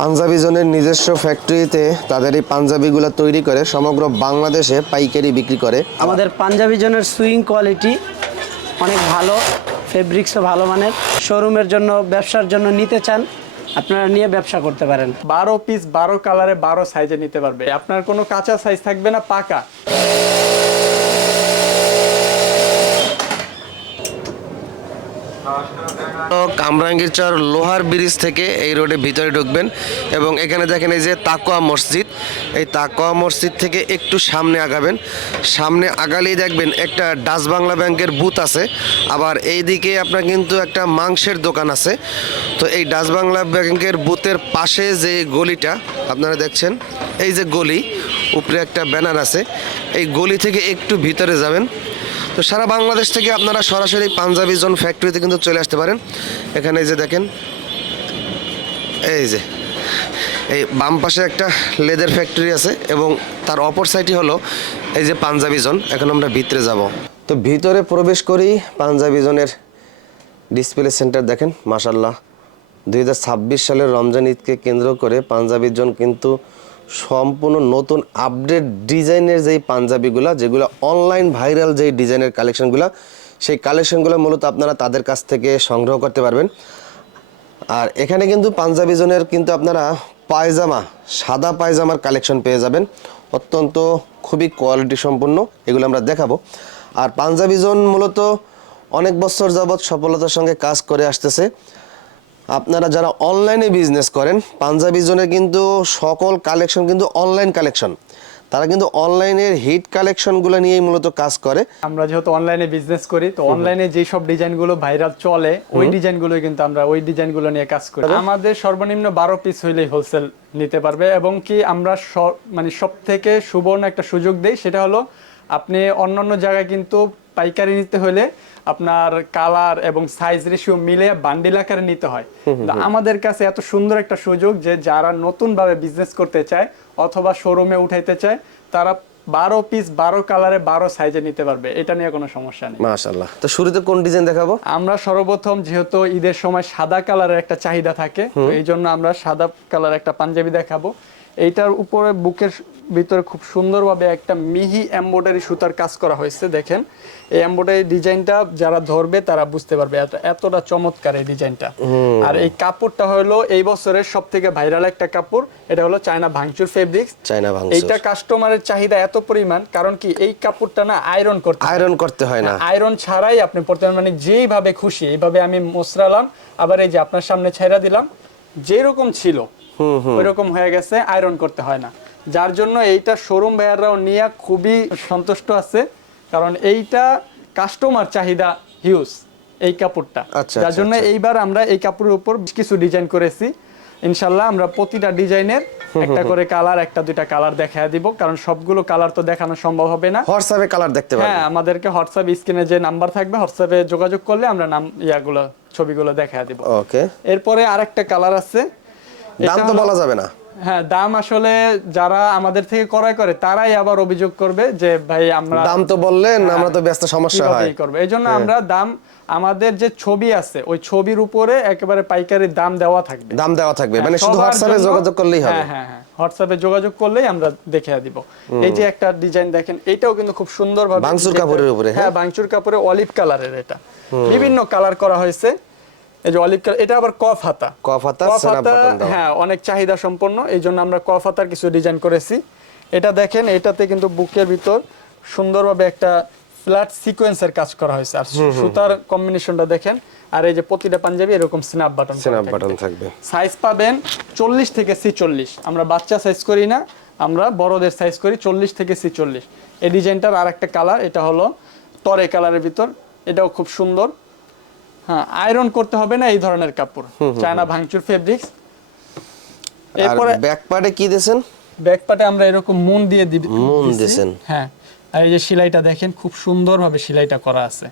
পাঞ্জাবি জোনের নিজস্ব ফ্যাক্টরিতে তাদের এই পাঞ্জাবিগুলো তৈরি করে সমগ্র বাংলাদেশে পাইকারি বিক্রি করে। আমাদের পাঞ্জাবি জোনের সুইং কোয়ালিটি অনেক ভালো, ফেব্রিক্সও ভালো মানের। শোরুমের জন্য, ব্যবসার জন্য নিতে চান, আপনারা নিয়ে ব্যবসা করতে পারেন। 12 পিস 12 কালারে 12 সাইজে নিতে পারবে। আপনার কোনো কাঁচা সাইজ থাকবে না, পাকা। কামরাঙ্গীরচর লোহার ব্রিজ থেকে এই রোডে ভিতরে ঢুকবেন এবং এখানে দেখেন এই যে তাকওয়া মসজিদ, এই তাকওয়া মসজিদ থেকে একটু সামনে আগাবেন। সামনে আগালেই দেখবেন একটা ডাচ বাংলা ব্যাংকের বুথ আছে, আবার এই দিকে আপনার কিন্তু একটা মাংসের দোকান আছে। তো এই ডাচ বাংলা ব্যাংকের বুথের পাশে যে গলিটা আপনারা দেখছেন, এই যে গলি, উপরে একটা ব্যানার আছে, এই গলি থেকে একটু ভিতরে যাবেন। তো সারা বাংলাদেশ থেকে আপনারা সরাসরি পাঞ্জাবি জোন ফ্যাক্টরিতে কিন্তু চলে আসতে পারেন। এখানে এই যে দেখেন, এই যে এই বাম পাশে একটা লেদার ফ্যাক্টরি আছে এবং তার অপর সাইডই হলো এই যে পাঞ্জাবি জোন। এখন আমরা ভিতরে যাব। তো ভিতরে প্রবেশ করি পাঞ্জাবি জোনের ডিসপ্লে সেন্টার দেখেন, মাশাআল্লাহ 2026 সালের রমজান ঈদকে কেন্দ্র করে পাঞ্জাবি জোন কিন্তু সম্পূর্ণ নতুন আপডেট ডিজাইনের যেই পাঞ্জাবিগুলো, যেগুলো অনলাইন ভাইরাল যেই ডিজাইনের কালেকশনগুলো, সেই কালেকশনগুলো মূলত আপনারা তাদের কাছ থেকে সংগ্রহ করতে পারবেন। আর এখানে কিন্তু পাঞ্জাবি জোনের কিন্তু আপনারা পায়জামা, সাদা পায়জামার কালেকশন পেয়ে যাবেন, অত্যন্ত খুবই কোয়ালিটি সম্পন্ন, এগুলো আমরা দেখাবো। আর পাঞ্জাবি জোন মূলত অনেক বছর যাবৎ সফলতার সঙ্গে কাজ করে আসতেছে। আপনারা যারা অনলাইনে বিজনেস করেন, পাঞ্জাবি জোনে কিন্তু সকল কালেকশন কিন্তু অনলাইন কালেকশন, তারা কিন্তু অনলাইনের হিট কালেকশনগুলো নিয়েই মূলত কাজ করে। আমরা যেহেতু অনলাইনে বিজনেস করি, তো অনলাইনে যে সব ডিজাইনগুলো ভাইরাল চলে, ওই ডিজাইনগুলো কিন্তু আমরা ওই ডিজাইনগুলো নিয়ে কাজ করি। আমাদের সর্বনিম্ন 12 পিস হইলেই হোলসেল নিতে পারবে। এবং কি আমরা মানে সব থেকে সুবর্ণ একটা সুযোগ দেই, সেটা হলো আপনি অন্যান্য জায়গায় কিন্তু পাইকারি নিতে হলে আপনার কালার এবং সাইজ রেশিও মিলে বান্ডিল আকারে নিতে হয়। আমাদের কাছে এত সুন্দর একটা সুযোগ যে যারা নতুন ভাবে বিজনেস করতে চায় অথবা শোরুমে উঠাইতে চায়, তারা 12 পিস 12 কালারে 12 সাইজে নিতে পারবে। এটা নিয়ে কোনো সমস্যা নেই। মাশাআল্লাহ। তো শুরুতে কোন ডিজাইন দেখাবো? আমরা সর্বপ্রথম, যেহেতু ঈদের সময় সাদা কালারের একটা চাহিদা থাকে, এই জন্য আমরা সাদা কালার একটা পাঞ্জাবি দেখাবো। এইটার উপরে বুকের ভিতরে খুব সুন্দরভাবে একটা মিহি এমব্রয়ডারি সুতার কাজ করা হয়েছে। দেখেন, এই এমব্রয়ডারি ডিজাইনটা যারা ধরবে তারা বুঝতে পারবে এতটা চমৎকার এই ডিজাইনটা। আর এই কাপড়টা হলো এই বছরের সবথেকে ভাইরাল একটা কাপড়, এটা হলো চায়না ভাঙচুর ফেব্রিক্স। চায়না ভাঙচুর, এইটা কাস্টমারের চাহিদা এত পরিমাণ, কারণ কি এই কাপড়টা না আয়রন করতে হয় না, আয়রন ছাড়াই আপনি পরতে পারেন। মানে যেইভাবে খুশি এইভাবে আমি মোসরালাম, আবার এই যে আপনার সামনে ছাইরা দিলাম, যেরকম ছিল ওইরকম হয়ে গেছে, আয়রন করতে হয় না। যার জন্য এইটা শোরুম ভাইয়াররাও নিয়ে খুবই সন্তুষ্ট আছে, কারণ এইটা কাস্টমার চাহিদা হিউজ এই কাপড়টা। যার জন্য এইবার আমরা এই কাপড়ের উপর কিছু ডিজাইন করেছি। ইনশাল্লাহ আমরা প্রতিটা ডিজাইনের একটা করে কালার, একটা দুইটা কালার দেখায় দিব, কারণ সবগুলো কালার তো দেখানো সম্ভব হবে না। হোয়াটসঅ্যাপে কালার দেখতে পারবেন। হ্যাঁ, আমাদেরকে হোয়াটসঅ্যাপ স্ক্রিনে যে নাম্বার থাকবে, হোয়াটসঅ্যাপে যোগাযোগ করলে আমরা ছবিগুলো দেখায় দিব। ওকে। এরপরে আরেকটা কালার আছে, দাম তো বলা যাবে না। হ্যাঁ, দাম আসলে যারা আমাদের থেকে ক্রয় করে তারাই আবার অভিযোগ করবে যে ভাই আমরা দাম তো বললেন, আমরা তো ব্যস্ত, সমস্যা হয়। এই জন্য আমরা দাম, আমাদের যে ছবি আছে ওই ছবির উপরে একেবারে পাইকারি দাম দেওয়া থাকবে, মানে শুধু হোয়াটসঅ্যাপে যোগাযোগ করলেই হবে। হ্যাঁ, হোয়াটসঅ্যাপে যোগাযোগ করলেই আমরা দেখিয়ে দিব। এই যে একটা ডিজাইন দেখেন, এটাও কিন্তু খুব সুন্দরভাবে ভাঙচুর কাপড়ের উপরে। হ্যাঁ, ভাঙচুর কাপড়ে অলিভ কালারের, এটা বিভিন্ন কালার করা হয়েছে। এই যে অলিভ কালার, এটা আবার কফ হাতা, হ্যাঁ, অনেক চাহিদা সম্পন্ন, এই জন্য আমরা কফ হাতার কিছু ডিজাইন করেছি। এটা দেখেন, এটাতে কিন্তু বুকের ভিতর সুন্দরভাবে একটা ফ্ল্যাট সিকোয়েন্সের কাজ করা হয়েছে, আর সুতার কম্বিনেশনটা দেখেন। আর এই যে প্রতিটা পাঞ্জাবি এরকম স্ন্যাপ বাটন থাকবে। সাইজ পাবেন 40 থেকে 46। আমরা বাচ্চা সাইজ করি না, আমরা বড়দের সাইজ করি 40 থেকে 46। এই ডিজাইনটার আর একটা কালার, এটা হলো তরে কালারের ভিতর, এটাও খুব সুন্দর। হ্যাঁ, আয়রন করতে হবে না এই ধরনের কাপড়, চায়না ভাঙচুর ফেব্রিক্স। এরপরে ব্যাক পার্টে কি দিবেন? ব্যাক পার্টে আমরা এরকম মুন দিয়ে দিয়েছেন। হ্যাঁ, আর এই যে সেলাইটা দেখেন, খুব সুন্দরভাবে সেলাইটা করা আছে।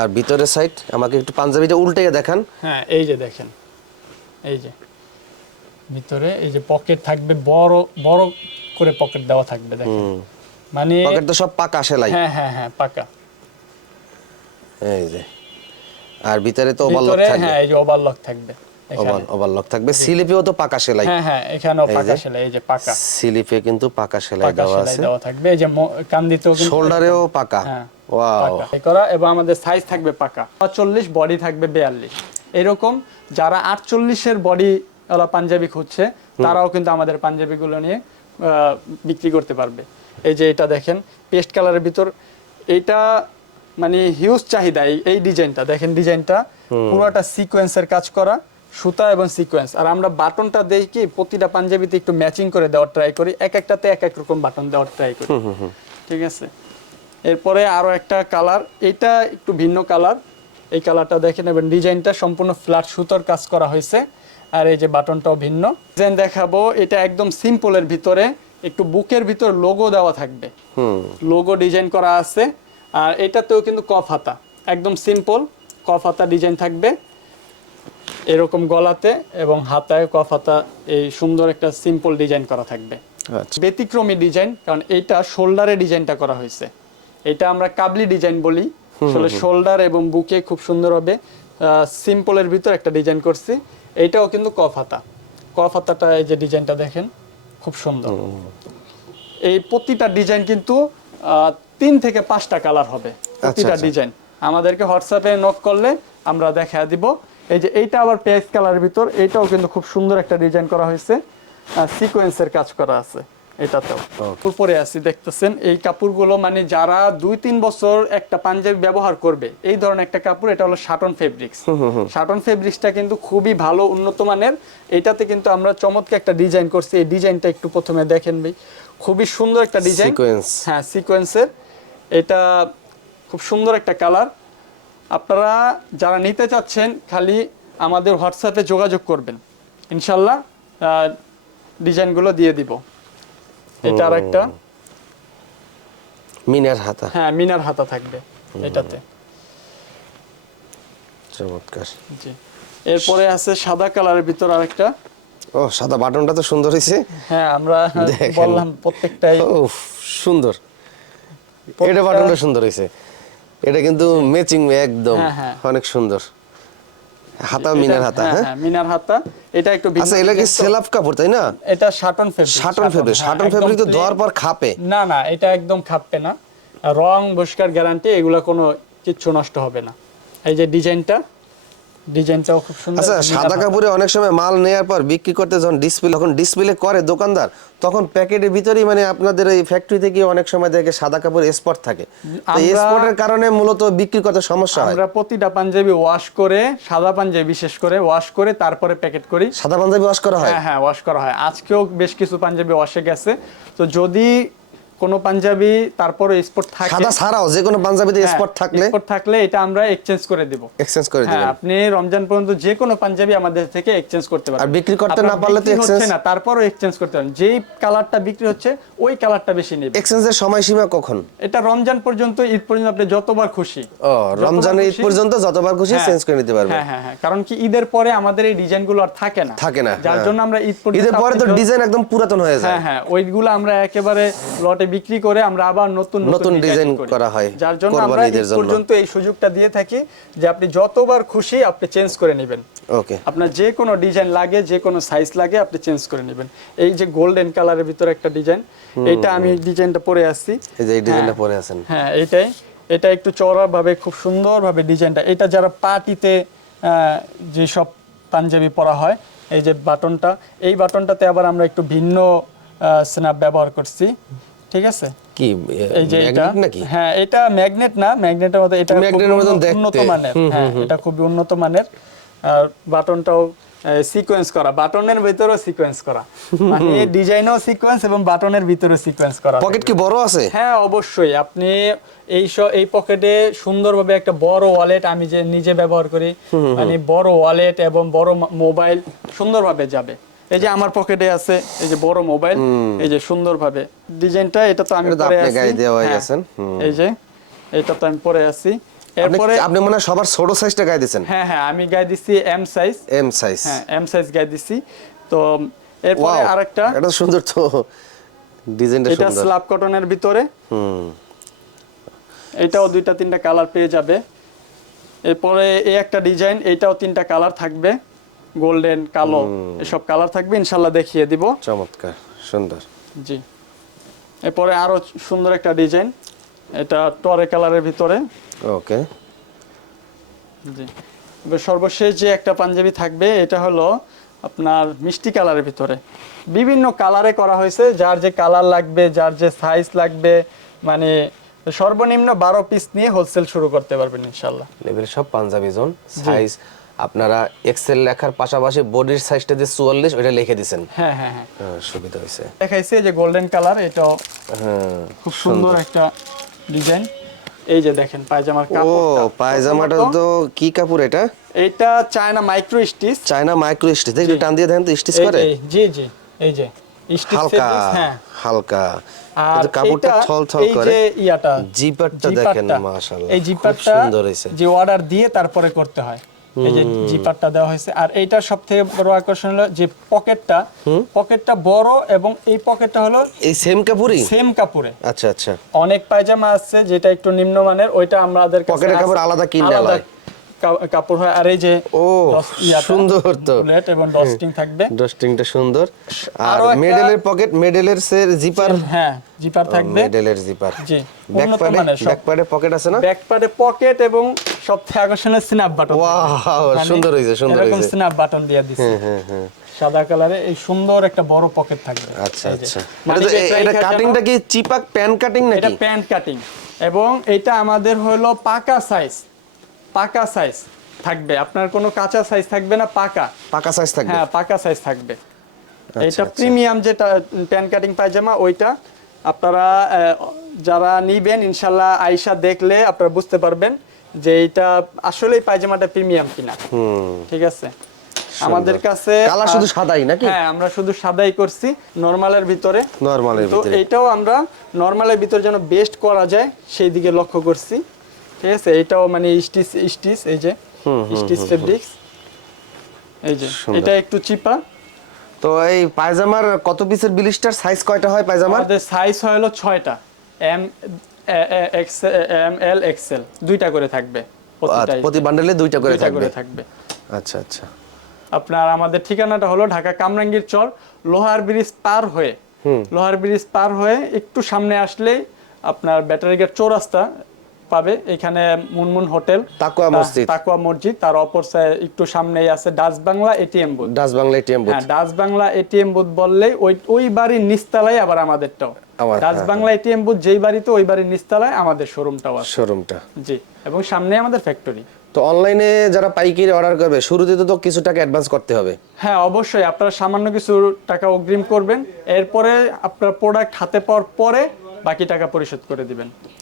আর ভিতরের সাইড আমাকে একটু পাঞ্জাবিটা উল্টাইয়া দেখান। হ্যাঁ, এই যে দেখেন, এই যে ভিতরে এই যে পকেট থাকবে, বড় বড় করে পকেট দেওয়া থাকবে, দেখেন। মানে পকেট তো সব পাকা সেলাই। হ্যাঁ, পাকা। এই যে, আর ভিতরে তো ওভারলক থাকবে। হ্যাঁ, এই যে ওভারলক থাকবে। ওভারলক থাকবে। স্লিপেও তো পাকা সেলাই। হ্যাঁ হ্যাঁ, এখানেও পাকা সেলাই, এই যে পাকা স্লিপে কিন্তু পাকা সেলাই দেওয়া আছে, দেওয়া থাকবে। এই যে কান্দিতেও কিন্তু শোল্ডারেও পাকা। হ্যাঁ ওয়াও, পাকা করা, এবং আমাদের সাইজ থাকবে পাকা 45, বডি থাকবে 42। এরকম যারা 48 এর বডি ওলা পাঞ্জাবি খুঁজছে তারাও কিন্তু আমাদের পাঞ্জাবিগুলো নিয়ে বিক্রি করতে পারবে। এই যে এটা দেখেন পেস্ট কালারের ভিতর, এটা মানে হিউজ চাহিদা। এই ডিজাইনটা দেখেন, ডিজাইনটা পুরোটা সিকোয়েন্সের কাজ করা, সুতা এবং সিকোয়েন্স। আর আমরা বাটনটা দেই কি প্রতিটা পাঞ্জাবিতে একটু ম্যাচিং করে দেওয়ার ট্রাই করি, এক একটাতে এক এক রকম বাটন দেওয়ার ট্রাই করি। ঠিক আছে, এরপরে আরো একটা কালার, এটা একটু ভিন্ন কালার। এই কালারটা দেখেন, এবং ডিজাইনটা সম্পূর্ণ ফ্ল্যাট সুতোর কাজ করা হয়েছে, আর এই যে বাটনটাও ভিন্ন ডিজাইন দেখাবো। এটা একদম সিম্পলের ভিতরে একটু বুকের ভিতর লোগো দেওয়া থাকবে, লোগো ডিজাইন করা আছে। আর এটাতেও কিন্তু কফ হাতা, একদম সিম্পল কফ হাতা ডিজাইন থাকবে এরকম গলাতে, এবং হাতায় কফ হাতা, এই সুন্দর একটা সিম্পল ডিজাইন করা থাকবে। ব্যতিক্রমী ডিজাইন, কারণ এইটা শোল্ডারে ডিজাইনটা করা হয়েছে। এটা আমরা কাবলি ডিজাইন বলি, আসলে শোল্ডার এবং বুকে খুব সুন্দর হবে সিম্পলের ভিতর একটা ডিজাইন করছি। এইটাও কিন্তু কফ হাতা, কফ হাতাটা এই যে ডিজাইনটা দেখেন খুব সুন্দর। এই প্রতিটা ডিজাইন কিন্তু 3 থেকে 5টা কালার হবে প্রতিটা ডিজাইন। আমাদেরকে হোয়াটসঅ্যাপে নক করলে আমরা দেখায় দিব। এই যে এইটা আবার পেস্ট কালারের ভিতর, এইটাও কিন্তু খুব সুন্দর একটা ডিজাইন করা হয়েছে, সিকোয়েন্সের কাজ করা আছে এটাতেও। উপরে আসি দেখতেছেন, এই কাপড়গুলো মানে যারা 2-3 বছর একটা পাঞ্জাবি ব্যবহার করবে, এই ধরনের একটা কাপড়, এটা হলো শাটন ফেব্রিক্স। শাটন ফেব্রিক্সটা কিন্তু খুবই ভালো, উন্নত মানের। এটাতে কিন্তু আমরা চমৎকার একটা ডিজাইন করছি। এই ডিজাইনটা একটু প্রথমে দেখেন ভাই, খুবই সুন্দর একটা ডিজাইন। হ্যাঁ সিকোয়েন্সের, এটা খুব সুন্দর একটা কালার। আপনারা যারা নিতে চাচ্ছেন খালি আমাদের হোয়াটসঅ্যাপে যোগাযোগ করবেন, ইনশাল্লাহ ডিজাইনগুলো দিয়ে দিব। এটা আর একটা মিনার হাতা, হ্যাঁ মিনার হাতা থাকবে এটাতে, চমৎকার। জি, এরপরে আছে সাদা কালারের ভিতর আরেকটা। ও, সাদা বাটনটা তো সুন্দর হয়েছে। হ্যাঁ, আমরা বললাম প্রত্যেকটাই সুন্দর। এটা বাটনটা সুন্দর হয়েছে, এটা কিন্তু ম্যাচিং একদম অনেক সুন্দর। হাতা মিনার হাতা, হ্যাঁ মিনার হাতা। এটা একটু আচ্ছা, এটা কি সেলাফ কাপড় তাই না? এটা Sutton fabric. Sutton fabric, Sutton fabric তো ধোয়ার পর খাপে না? না, এটা একদম খাপবে না, রং বস্কার গ্যারান্টি, এগুলা কোনো কিচ্ছু নষ্ট হবে না। এই যে ডিজাইনটাও খুব সুন্দর। আচ্ছা, সাদা কাপড়ে অনেক সময় মাল নেয়ার পর বিক্রি করতে যখন ডিসপ্লে করে দোকানদার, তখন প্যাকেটের ভিতরেই মানে আপনাদের এই ফ্যাক্টরি থেকে অনেক সময় দেখে সাদা কাপড় স্পট থাকে, তো এই স্পটের কারণে মূলত বিক্রি করতে সমস্যা হয়। আমরা প্রতিটা পাঞ্জাবি ওয়াশ করে, সাদা পাঞ্জাবি বিশেষ করে ওয়াশ করে তারপরে প্যাকেট করি। সাদা পাঞ্জাবি ওয়াশ করা হয়? হ্যাঁ ওয়াশ করা হয়। আজকেও বেশ কিছু পাঞ্জাবি ওয়াশে গেছে। তো যদি কোনো পাঞ্জাবি তারপরে স্পট থাকে, সাদা ছাড়াও যে কোনো পাঞ্জাবিতে স্পট থাকলে এটা আমরা এক্সচেঞ্জ করে দেব। এক্সচেঞ্জ করে দিবেন? আপনি রমজান পর্যন্ত যে কোনো পাঞ্জাবি আমাদের থেকে এক্সচেঞ্জ করতে পারবেন। আর বিক্রি করতে না পারলে তো এক্সচেঞ্জ হচ্ছে না, তারপরও এক্সচেঞ্জ করতে পারেন। যেই কালারটা বিক্রি হচ্ছে ওই কালারটা বেশি নেবে। এক্সচেঞ্জের সময়সীমা কখন? এটা রমজান পর্যন্ত, ঈদ পর্যন্ত আপনি যতবার খুশি। ও, রমজানের ঈদ পর্যন্ত যতবার খুশি চেঞ্জ করে নিতে পারবেন। হ্যাঁ, কারণ কি ঈদের পরে আমাদের এই ডিজাইনগুলো আর থাকে না, যার জন্য আমরা ঈদের পরে তো ডিজাইন একদম পুরাতন হয়ে যায়। হ্যাঁ, ওইগুলো আমরা একেবারে লটে বিক্রি করে আমরা আবার নতুন ডিজাইন করা হয়, যার জন্য আমরা ঈদ পর্যন্ত এই সুযোগটা দিয়ে থাকি যে আপনি যতবার খুশি আপনি চেঞ্জ করে নেবেন। ওকে, আপনার যে কোনো ডিজাইন লাগে, যে কোনো সাইজ লাগে, আপনি চেঞ্জ করে নেবেন। এই যে গোল্ডেন কালারের ভিতরে একটা ডিজাইন, এটা আমি ডিজাইনটা পরে আসছি। এই যে এই ডিজাইনটা পরে আছেন, হ্যাঁ এটা একটু চওড়া ভাবে খুব সুন্দরভাবে ডিজাইনটা। এটা যারা পার্টিতে যে সব পাঞ্জাবি পরা হয়, এই যে বাটনটা, এই বাটনটাতে আবার আমরা একটু ভিন্ন স্ন্যাপ ব্যবহার করছি। ঠিক আছে, কি এই যে এটা নাকি? হ্যাঁ, এটা ম্যাগনেট না, ম্যাগনেটের মতো, এটা উন্নত মানের। হ্যাঁ, এটা খুব উন্নত মানের। আর বাটনটাও সিকোয়েন্স করা, বাটনের ভিতরেও সিকোয়েন্স করা, মানে ডিজাইনও সিকোয়েন্স এবং বাটনের ভিতরে সিকোয়েন্স করা। পকেট কি বড় আছে? হ্যাঁ অবশ্যই, আপনি এই পকেটে সুন্দরভাবে একটা বড় ওয়ালেট, আমি যে নিজে ব্যবহার করি, মানে বড় ওয়ালেট এবং বড় মোবাইল সুন্দরভাবে যাবে। এই যে আমার পকেটে আছে এই যে বড় মোবাইল, এই যে সুন্দরভাবে ডিজাইনটা, এটা তো আমি পরে আছি। এই যে এটা তো আমি পরে আছি। এরপরে আপনি মনে হয় সবার ছোট সাইজটা গায়ে দিয়েছেন? হ্যাঁ, আমি গায়ে দিছি এম সাইজ। হ্যাঁ, এম সাইজ গায়ে দিছি। তো এরপরে আরেকটা, এটা সুন্দর তো ডিজাইনটা, সুন্দর। এটা স্ল্যাব কটনের ভিতরে, এটাও 2-3টা কালার পেয়ে যাবে। এরপরে এই একটা ডিজাইন, এটাও 3টা কালার থাকবে। গোল্ডেন, কালো এসব কালার থাকবে, ইনশাল্লাহ দেখিয়ে দিব। চমৎকার, সুন্দর। জি, এরপরে আরো সুন্দর একটা ডিজাইন, এটা টরে কালারের ভিতরে। ওকে। জি, এবার সর্বশেষ যে একটা পাঞ্জাবি থাকবে, এটা হলো আপনার মিষ্টি কালারের ভিতরে, বিভিন্ন কালারে করা হয়েছে, যার যে কালার লাগবে, যার যে সাইজ লাগবে, মানে সর্বনিম্ন 12 পিস নিয়ে হোলসেল শুরু করতে পারবেন ইনশাল্লাহ। লেভেল সব পাঞ্জাবি জোন সাইজ আপনারা এক্সেল লেখার পাশাপাশি বডির সাইজটা যে 44 ওটা লিখে দিবেন। হ্যাঁ হ্যাঁ হ্যাঁ, সুবিধা হইছে। দেখাইছে যে গোল্ডেন কালার, এটাও হ্যাঁ, খুব সুন্দর একটা ডিজাইন। এই যে দেখেন পায়জামার ও কাপড়টা, পায়জামাটা তো কি কাপড় এটা? এটা China micro stitch. China micro stitch, একটু টান দিয়ে দেন তো, স্টিচ করে। জি জি, এই যে স্টিচ হালকা ফেব্রিক্স, হ্যাঁ হালকা, আর কিন্তু কাপড়টা এটা থলথল এই করে। যে ইয়াটা জিপারটা দেখেন মাশাআল্লাহ, এই খুব জিপারটা সুন্দর হইছে। যে অর্ডার দিয়ে তারপরে করতে হয়, এই যে জিপারটা দেওয়া হয়েছে। আর এইটার সবথেকে বড় আকর্ষণ হলো যে পকেটটা বড়, এবং এই পকেটটা হলো এই সেম কাপড়ই? সেম কাপড়ে। আচ্ছা আচ্ছা। অনেক পায়জামা আছে যেটা একটু নিম্নমানের, ওইটা আমাদের কাছে পকেটের কাপড় আলাদা কিনলে আলাদা হয়। কাপড় হয়। আর এই যে ও সুন্দর তো, বুলেট এবং ডস্টিং থাকবে, ডস্টিংটা সুন্দর। আর আরো একটা- মেডেলের পকেট, মেডেলের জিপার। হ্যাঁ জিপার থাকবে, মেডেলের জিপার। জি, ব্যাক উন্নত প্যাডে, মানের সব। ব্যাক প্যাডে পকেট আছে না? ব্যাক প্যাডে পকেট এবং সবথেকে আকর্ষণীয় স্ন্যাপ বাটন। ওয়াও, সুন্দর হইছে, সুন্দর এরকম হইছে। স্ন্যাপ বাটন দিয়ে দিছি, হ্যাঁ হ্যাঁ। সাদা কালারে এই সুন্দর একটা বড় পকেট থাকবে। আচ্ছা এই যে। আচ্ছা। মানে এটা কাটিংটা কি চিপাক প্যান কাটিং এটা নাকি? প্যান্ট কাটিং, এবং এটা আমাদের হলো পাকা সাইজ থাকবে, আপনার কোনো কাঁচা সাইজ থাকবে না, পাকা সাইজ থাকবে। হ্যাঁ পাকা সাইজ থাকবে। এটা আচ্ছা। প্রিমিয়াম যেটা প্যান্ট কাটিং পায়জামা, ওইটা আপনারা যারা নিবেন ইনশাল্লাহ আয়শা দেখলে আপনারা বুঝতে পারবেন যে এটা আসলেই পায়জামাটা প্রিমিয়াম কিনা। ঠিক আছে, আমাদের কাছে কালার শুধু সাদাই নাকি? হ্যাঁ, আমরা শুধু সাদাই করছি নরমালের ভিতরে। নরমালের তো ভিতরে। এটাও আমরা নরমালের ভিতরে যেন বেস্ট করা যায় সেই দিকে লক্ষ্য করছি। ঠিক আছে, এটাও মানে স্টিচ এই যে স্টিচ ফেব্রিক্স, এই যে এটা একটু চিপা। তো এই পায়জামার কত পিসের ব্লিস্টার, সাইজ কয়টা হয় পায়জামার? আমাদের সাইজ হলো 6টা, এম এল এক্সেল, দুইটা করে থাকবে প্রতি বান্ডেলে দুইটা করে থাকবে। আচ্ছা আচ্ছা। আপনার আমাদের ঠিকানাটা হলো ঢাকা কামরাঙ্গীর চর, লোহার ব্রিজ পার হয়ে একটু সামনে আসলেই আপনার ব্যাটারি গেট চৌরাস্তা পাবে। এখানে মুনমুন হোটেল, তাকওয়া মসজিদ, তার অপর সাইডে একটু সামনেই আছে Dutch Bangla ATM booth. Dutch Bangla ATM booth. হ্যাঁ, ডাচ বাংলা এটিএম বুথ বললেই ওই বাড়ির নিচতলায় আবার আমাদেরটাও। ডাচ বাংলা এটিএম বুথ যেই বাড়িতে, ওই বাড়ির নিচতলায় আমাদের শোরুমটাও আছে। শোরুমটা, জি, এবং সামনে আমাদের ফ্যাক্টরি। তো অনলাইনে যারা পাইকারি অর্ডার করবে শুরুতে তো কিছু টাকা অ্যাডভান্স করতে হবে। হ্যাঁ অবশ্যই, আপনারা সামান্য কিছু টাকা অগ্রিম করবেন, এরপরে আপনার প্রোডাক্ট হাতে পাওয়ার পরে বাকি টাকা পরিশোধ করে দিবেন।